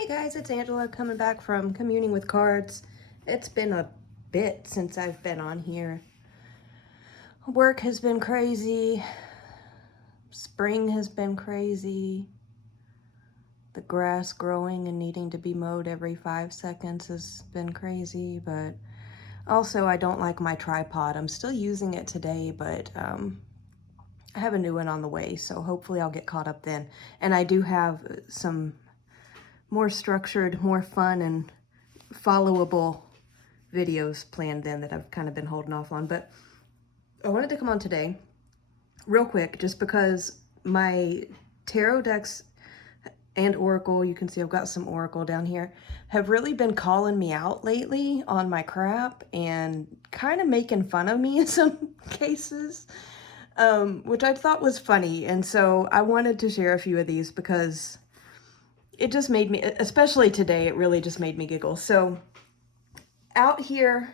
Hey guys, it's Angela coming back from Communing with Cards. It's been a bit since I've been on here. Work has been crazy. Spring has been crazy. The grass growing and needing to be mowed every 5 seconds has been crazy, but also I don't like my tripod. I'm still using it today, but I have a new one on the way, so hopefully I'll get caught up then. And I do have some more structured, more fun, and followable videos planned then that I've kind of been holding off on. But I wanted to come on today real quick just because my tarot decks and Oracle, you can see I've got some Oracle down here, have really been calling me out lately on my crap and kind of making fun of me in some cases, which I thought was funny. And so I wanted to share a few of these because it just made me, especially today, it really just made me giggle. So out here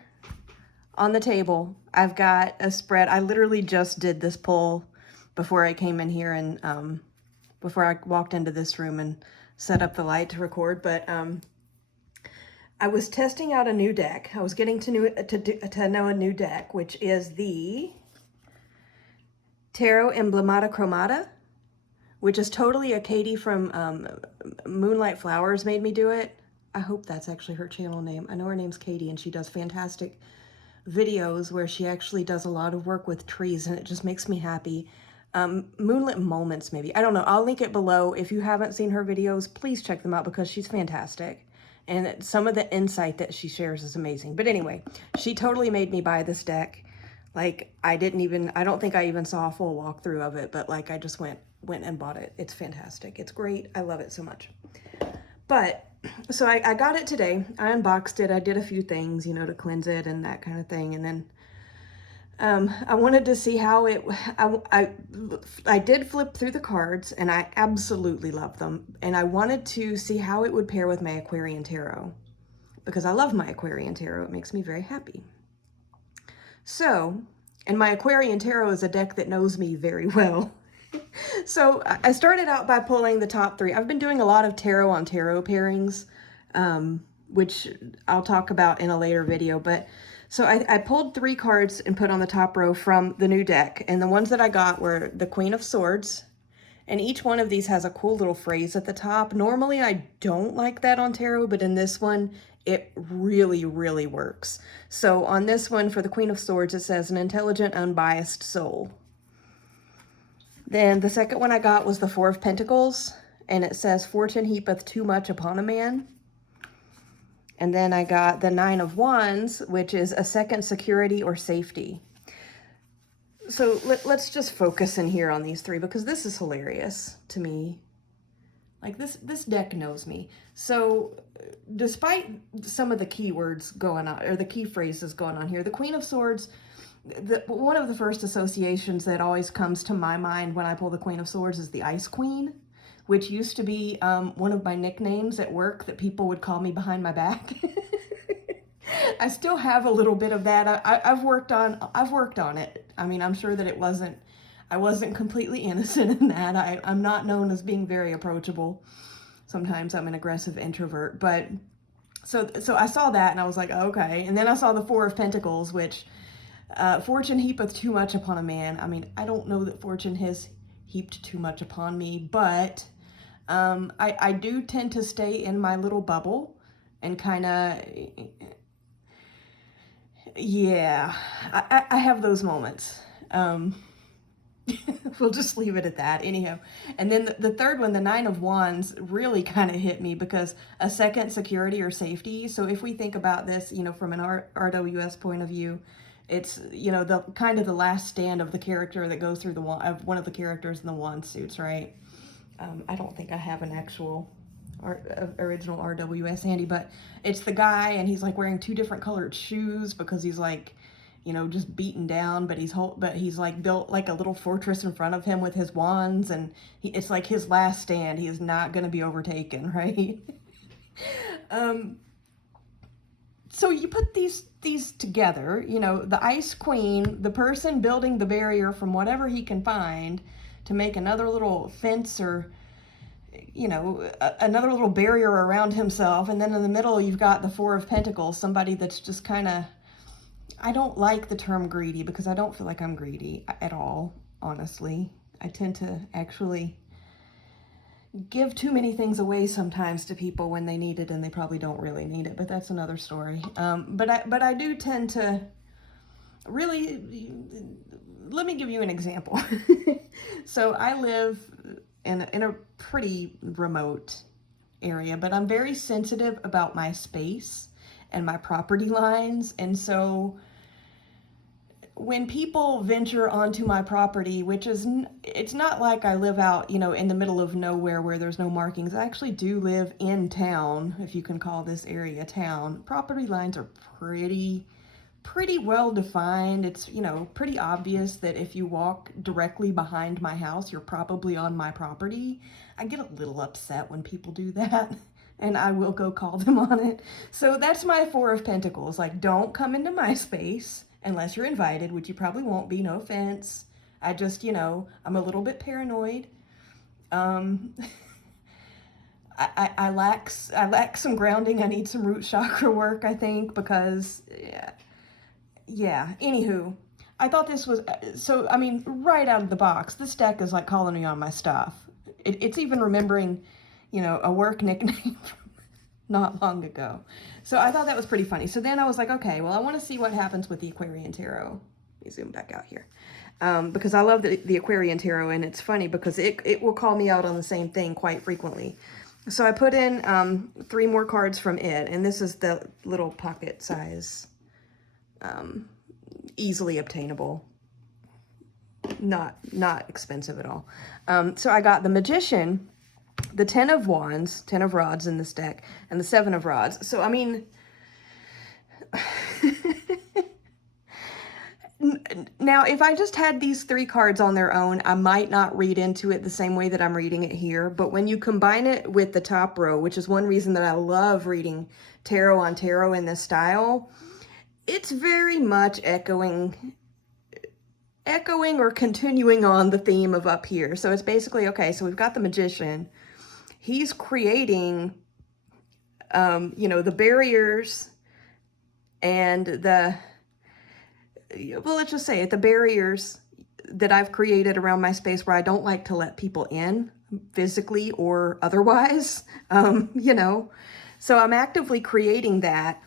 on the table, I've got a spread. I literally just did this pull before I came in here and before I walked into this room and set up the light to record. But I was testing out a new deck. I was getting to know a new deck, which is the Tarot Emblemata Chromata, which is totally a Katie from Moonlight Flowers made me do it. I hope that's actually her channel name. I know her name's Katie, and she does fantastic videos where she actually does a lot of work with trees, and it just makes me happy. Moonlit Moments, maybe. I don't know. I'll link it below. If you haven't seen her videos, please check them out because she's fantastic. And some of the insight that she shares is amazing. But anyway, she totally made me buy this deck. Like, I don't think I even saw a full walkthrough of it, but like I just went and bought it. It's fantastic. It's great. I love it so much. But, so I got it today. I unboxed it. I did a few things, you know, to cleanse it and that kind of thing. And then I wanted to see how I did flip through the cards and I absolutely love them. And I wanted to see how it would pair with my Aquarian Tarot because I love my Aquarian Tarot. It makes me very happy. So, and my Aquarian Tarot is a deck that knows me very well. So I started out by pulling the top three. I've been doing a lot of tarot on tarot pairings, which I'll talk about in a later video. But so I pulled 3 cards and put on the top row from the new deck. And the ones that I got were the Queen of Swords. And each one of these has a cool little phrase at the top. Normally I don't like that on tarot, but in this one, it really, really works. So on this one, for the Queen of Swords, it says, an intelligent, unbiased soul. Then the second one I got was the Four of Pentacles, and it says, fortune heapeth too much upon a man. And then I got the Nine of Wands, which is a second security or safety. So let's just focus in here on these 3 because this is hilarious to me. Like this deck knows me. So despite some of the keywords going on, or the key phrases going on here, the Queen of Swords, one of the first associations that always comes to my mind when I pull the Queen of Swords is the Ice Queen, which used to be one of my nicknames at work that people would call me behind my back. I still have a little bit of that. I've worked on it. I mean, I'm sure that I wasn't completely innocent in that. I'm not known as being very approachable. Sometimes I'm an aggressive introvert, but so I saw that and I was like, okay. And then I saw the Four of Pentacles, which fortune heapeth too much upon a man. I mean, I don't know that fortune has heaped too much upon me, but I do tend to stay in my little bubble and kind of, yeah, I have those moments. We'll just leave it at that. Anyhow, and then the third one, the Nine of Wands, really kind of hit me because a second security or safety. So if we think about this, you know, from an RWS point of view, it's, you know, the kind of the last stand of the character that goes through the one of the characters in the wand suits, right? I don't think I have an actual original RWS handy, but it's the guy and he's like wearing 2 different colored shoes because he's like, you know, just beaten down, but he's like built like a little fortress in front of him with his wands, and it's like his last stand. He is not going to be overtaken, right? So you put these together, you know, the Ice Queen, the person building the barrier from whatever he can find to make another little fence or you know, another little barrier around himself. And then in the middle, you've got the Four of Pentacles, somebody that's just kind of, I don't like the term greedy because I don't feel like I'm greedy at all, honestly. I tend to actually give too many things away sometimes to people when they need it and they probably don't really need it, but that's another story. But I do tend to really, let me give you an example. So I live in a pretty remote area, but I'm very sensitive about my space and my property lines. And so when people venture onto my property, which is, it's not like I live out, you know, in the middle of nowhere where there's no markings. I actually do live in town, if you can call this area town. Property lines are pretty well defined. It's, you know, pretty obvious that if you walk directly behind my house, you're probably on my property. I get a little upset when people do that, and I will go call them on it. So that's my Four of Pentacles. Like, don't come into my space unless you're invited, which you probably won't be, no offense. I just, you know, I'm a little bit paranoid. I lack some grounding. I need some root chakra work, I think, because yeah, anywho, I thought this was, so, I mean, right out of the box, this deck is like calling me on my stuff. It's even remembering, you know, a work nickname from not long ago. So I thought that was pretty funny. So then I was like, okay, well, I want to see what happens with the Aquarian Tarot. Let me zoom back out here. Because I love the Aquarian Tarot, and it's funny because it will call me out on the same thing quite frequently. So I put in 3 more cards from it, and this is the little pocket size, easily obtainable, not expensive at all. So I got the Magician, the 10 of Wands, 10 of Rods in this deck, and the 7 of Rods. So, I mean, now, if I just had these 3 cards on their own, I might not read into it the same way that I'm reading it here. But when you combine it with the top row, which is one reason that I love reading tarot on tarot in this style, it's very much echoing or continuing on the theme of up here. So it's basically, okay, so we've got the Magician. He's creating, you know, the barriers and the, well, let's just say it, the barriers that I've created around my space where I don't like to let people in, physically or otherwise, you know. So I'm actively creating that.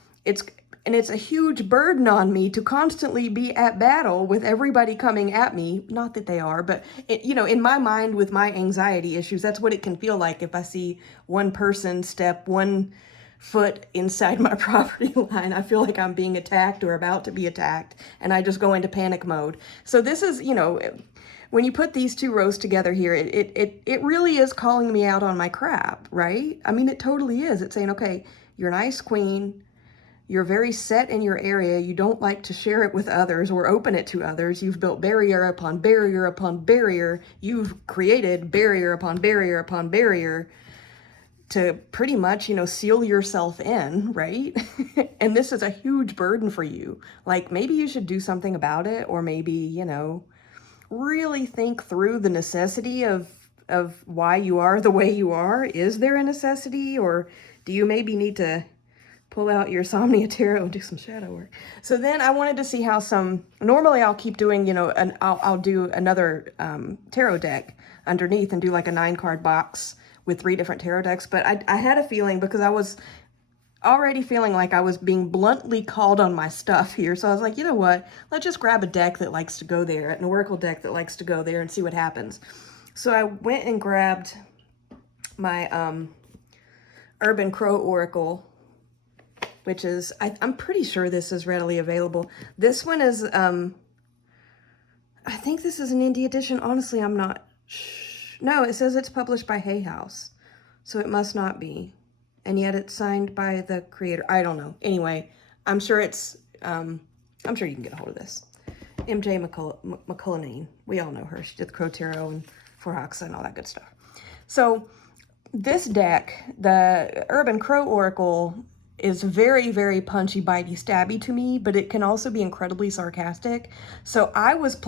And it's a huge burden on me to constantly be at battle with everybody coming at me. Not that they are, but, you know, in my mind with my anxiety issues, that's what it can feel like if I see one person step 1 foot inside my property line. I feel like I'm being attacked or about to be attacked, and I just go into panic mode. So this is, you know, when you put these 2 rows together here, it really is calling me out on my crap, right? I mean, it totally is. It's saying, okay, you're a nice queen. You're very set in your area. You don't like to share it with others or open it to others. You've built barrier upon barrier upon barrier. You've created barrier upon barrier upon barrier to pretty much, you know, seal yourself in, right? And this is a huge burden for you. Like, maybe you should do something about it, or maybe, you know, really think through the necessity of why you are the way you are. Is there a necessity, or do you maybe need to pull out your Somnia Tarot and do some shadow work? So then I wanted to see how normally I'll keep doing, you know, I'll do another tarot deck underneath and do like a 9-card box with 3 different tarot decks. But I had a feeling, because I was already feeling like I was being bluntly called on my stuff here. So I was like, you know what, let's just grab a deck that likes to go there, an oracle deck that likes to go there, and see what happens. So I went and grabbed my Urban Crow Oracle, which is, I'm pretty sure this is readily available. This one is, I think this is an indie edition. Honestly, I'm not, no, it says it's published by Hay House, so it must not be. And yet it's signed by the creator. I don't know. Anyway, I'm sure it's, I'm sure you can get a hold of this. MJ McCullinane. We all know her. She did the Crow Tarot and For Hoxa and all that good stuff. So this deck, the Urban Crow Oracle, is very, very punchy, bitey, stabby to me, but it can also be incredibly sarcastic. So I was,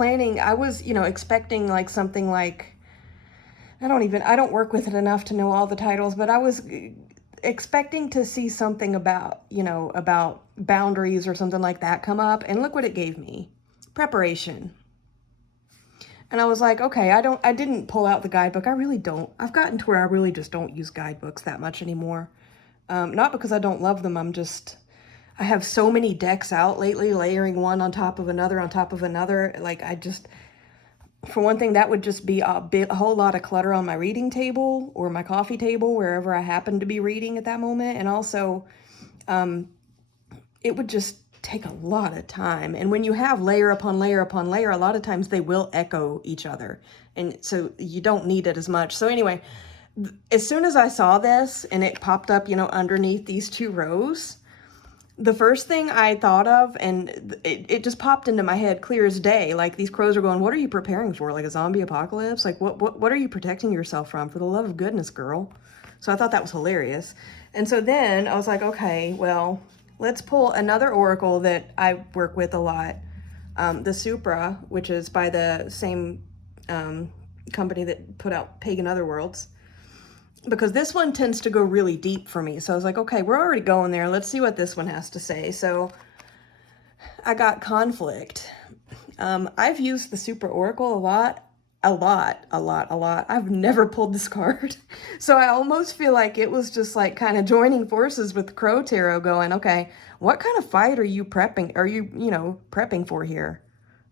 you know, expecting like something like, I don't work with it enough to know all the titles, but I was expecting to see something about, about boundaries or something like that come up, and look what it gave me. Preparation. And I was like, okay, I didn't pull out the guidebook. I really don't. I've gotten to where I really just don't use guidebooks that much anymore. Not because I don't love them. I have so many decks out lately, layering one on top of another on top of another. Like, for one thing, that would just be a whole lot of clutter on my reading table or my coffee table, wherever I happen to be reading at that moment. And also, it would just take a lot of time. And when you have layer upon layer upon layer, a lot of times they will echo each other. And so you don't need it as much. So anyway, as soon as I saw this and it popped up, underneath these 2 rows, the first thing I thought of, and it just popped into my head clear as day, like these crows are going, what are you preparing for? Like a zombie apocalypse? Like what are you protecting yourself from? For the love of goodness, girl. So I thought that was hilarious. And so then I was like, okay, well, let's pull another oracle that I work with a lot. The Supra, which is by the same company that put out Pagan Otherworlds. Because this one tends to go really deep for me. So I was like, okay, we're already going there. Let's see what this one has to say. So I got conflict. I've used the Super Oracle a lot. I've never pulled this card. So I almost feel like it was just like kind of joining forces with Crow Tarot going, okay, what kind of fight are you prepping? Are you, prepping for here?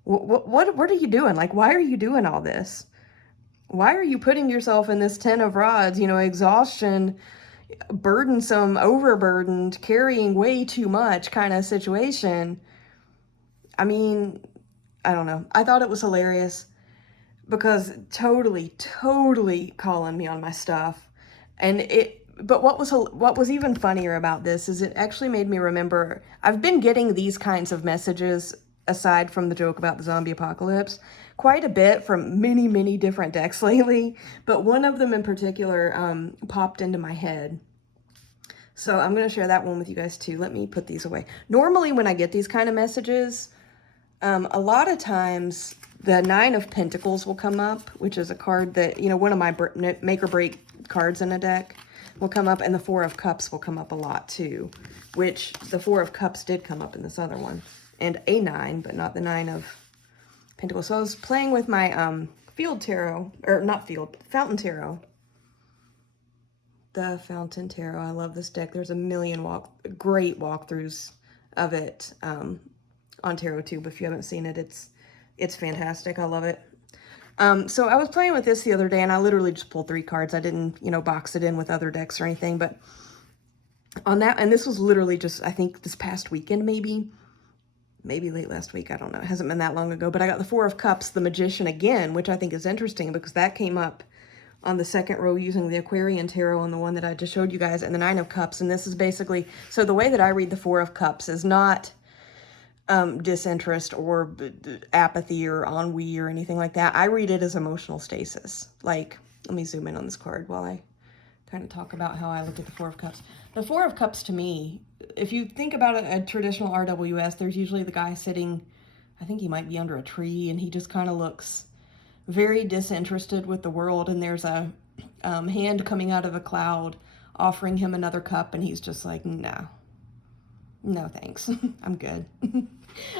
What are you doing? Like, why are you doing all this? Why are you putting yourself in this 10 of rods, exhaustion, burdensome, overburdened, carrying way too much kind of situation? I mean, I don't know. I thought it was hilarious because totally calling me on my stuff. But what was even funnier about this is it actually made me remember, I've been getting these kinds of messages, aside from the joke about the zombie apocalypse, quite a bit from many different decks lately, but one of them in particular popped into my head. So I'm going to share that one with you guys too. Let me put these away. Normally when I get these kind of messages, a lot of times the 9 of Pentacles will come up, which is a card that, one of my make or break cards in a deck will come up, and the 4 of Cups will come up a lot too, which the 4 of Cups did come up in this other one, and a 9, but not the 9 of Pentacles. So I was playing with my Field Tarot, or not Field, Fountain Tarot. The Fountain Tarot. I love this deck. There's a million great walkthroughs of it on TarotTube. If you haven't seen it, it's fantastic. I love it. So I was playing with this the other day, and I literally just pulled 3 cards. I didn't, box it in with other decks or anything, but on that, and this was literally just, I think this past weekend, maybe late last week. I don't know. It hasn't been that long ago, but I got the 4 of Cups, the Magician again, which I think is interesting because that came up on the second row using the Aquarian Tarot and the one that I just showed you guys, and the 9 of Cups. And this is basically, so the way that I read the 4 of Cups is not disinterest or apathy or ennui or anything like that. I read it as emotional stasis. Like, let me zoom in on this card while I kind of talk about how I look at the 4 of Cups. The 4 of Cups to me, if you think about a traditional RWS, there's usually the guy sitting, I think he might be under a tree, and he just kind of looks very disinterested with the world, and there's a hand coming out of a cloud offering him another cup, and he's just like, no thanks. I'm good.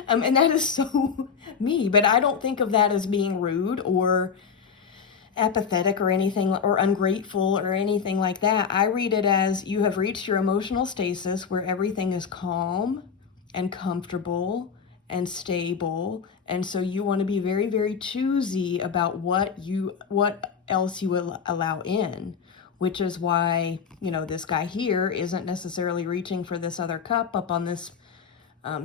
And that is so me, but I don't think of that as being rude or apathetic or anything, or ungrateful or anything like that. I read it as you have reached your emotional stasis where everything is calm and comfortable and stable, and so you want to be very choosy about what else you will allow in, which is why, this guy here isn't necessarily reaching for this other cup up on this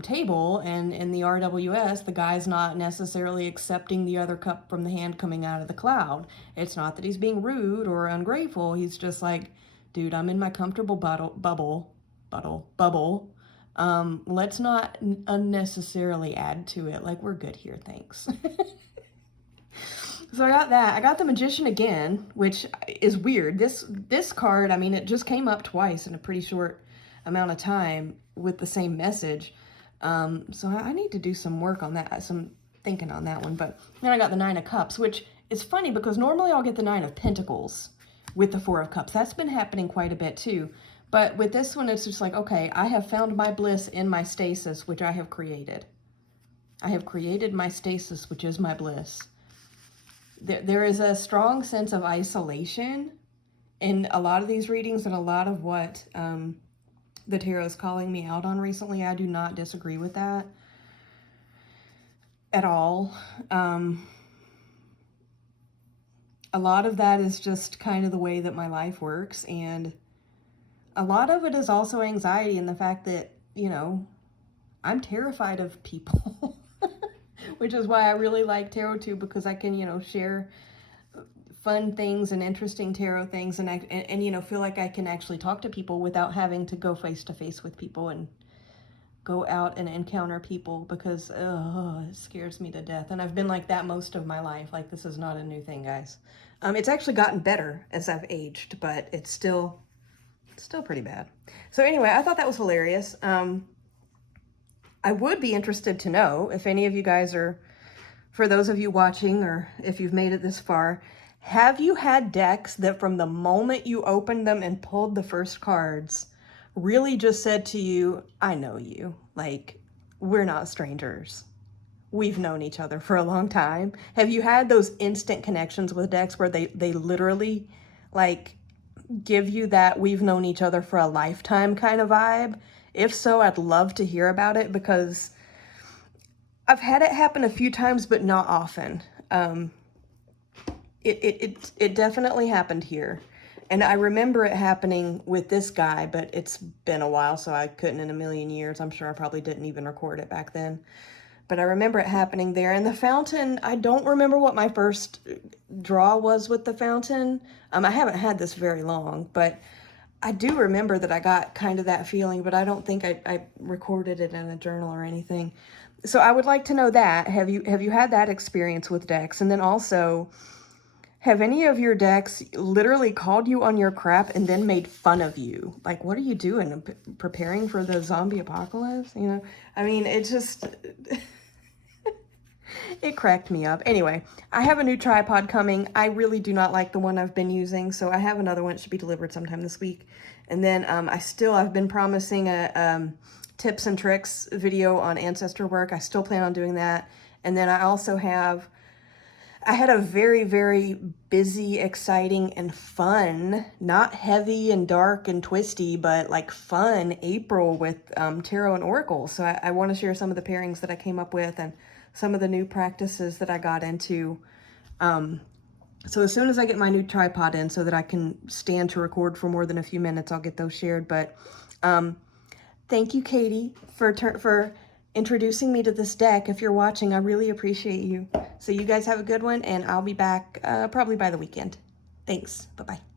table, and in the RWS, the guy's not necessarily accepting the other cup from the hand coming out of the cloud. It's not that he's being rude or ungrateful. He's just like, dude, I'm in my comfortable bubble. Let's not unnecessarily add to it. Like, we're good here, thanks. So I got that. I got the Magician again, which is weird. This card, I mean, it just came up twice in a pretty short amount of time with the same message. So I need to do some work on that, some thinking on that one. But then I got the 9 of Cups, which it's funny because normally I'll get the Nine of Pentacles with the Four of Cups. That's been happening quite a bit too. But with this one, it's just like, okay, I have found my bliss in my stasis, which I have created. I have created my stasis, which is my bliss. There is a strong sense of isolation in a lot of these readings, and a lot of what the tarot is calling me out on recently. I do not disagree with that at all. A lot of that is just kind of the way that my life works, and a lot of it is also anxiety and the fact that, you know, I'm terrified of people, which is why I really like tarot too, because I can, you know, share fun things and interesting tarot things, and you know, feel like I can actually talk to people without having to go face to face with people and go out and encounter people, because it scares me to death. And I've been like that most of my life. Like, this is not a new thing, guys. It's actually gotten better as I've aged, but it's still pretty bad. So anyway, I thought that was hilarious. I would be interested to know if any of you guys are, for those of you watching, or if you've made it this far, have you had decks that from the moment you opened them and pulled the first cards really just said to you, I know you, like, we're not strangers. We've known each other for a long time. Have you had those instant connections with decks where they literally, like, give you that we've known each other for a lifetime kind of vibe? If so, I'd love to hear about it, because I've had it happen a few times, but not often. It definitely happened here. And I remember it happening with this guy, but it's been a while, so I couldn't in a million years. I'm sure I probably didn't even record it back then. But I remember it happening there. And the fountain, I don't remember what my first draw was with the fountain. I haven't had this very long, but I do remember that I got kind of that feeling, but I don't think I recorded it in a journal or anything. So I would like to know that. Have you had that experience with decks? And then also, have any of your decks literally called you on your crap and then made fun of you? Like, what are you doing? Preparing for the zombie apocalypse? You know, I mean, it just, it cracked me up. Anyway, I have a new tripod coming. I really do not like the one I've been using, so I have another one. It should be delivered sometime this week. And then I've been promising a tips and tricks video on ancestor work. I still plan on doing that. And then I also have, I had a very, very busy, exciting, and fun, not heavy and dark and twisty, but like fun April with tarot and oracle. So I want to share some of the pairings that I came up with and some of the new practices that I got into. So as soon as I get my new tripod in so that I can stand to record for more than a few minutes, I'll get those shared. But thank you, Katie, for introducing me to this deck. If you're watching, I really appreciate you. So you guys have a good one, and I'll be back probably by the weekend. Thanks. Bye-bye.